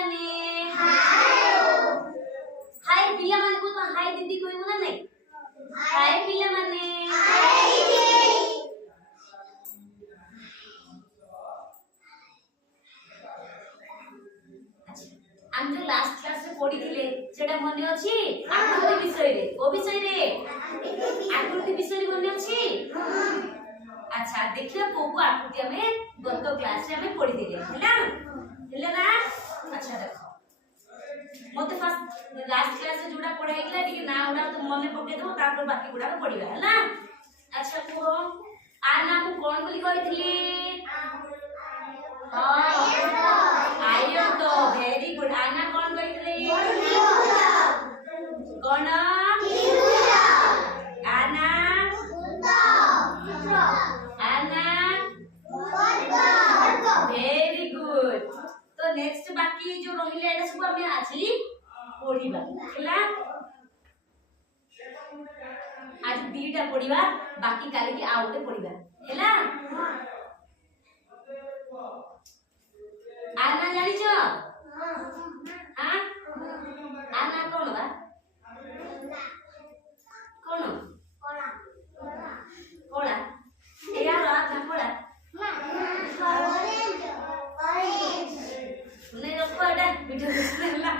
माने हाय पिला माने को तो हाय दीदी कहबो ना नहीं हाय पिला माने हाय दीदी हम जो लास्ट क्लास रे पढ़ी थिले सेटा मने अछि आकृति विषय रे ओ विषय रे आकृति विषय रे मने अछि अच्छा देखियो को आकृति हमें गत क्लास रे हमें पढ़ी थिले हैला ना अच्छा देखो मते फर्स्ट लास्ट क्लास रे जोडा पढ़ाई गेला टिके ना उडा तो मने पके दो तापर बाकी गुडा पढ़िबा हैला अच्छा को आ नाम कोन बोली कहिथिली आयो तो वेरी गुड आना कौन कहिथिले कौन आना आना वेरी गुड तो नेक्स्ट बाकी जो रहिले एटा सब हमें आछि पढिबा हैला आज दीटा पढिबा बाकी काली के आउटे पढिबा हैला आना जानी छ हां आना कोन बा कोन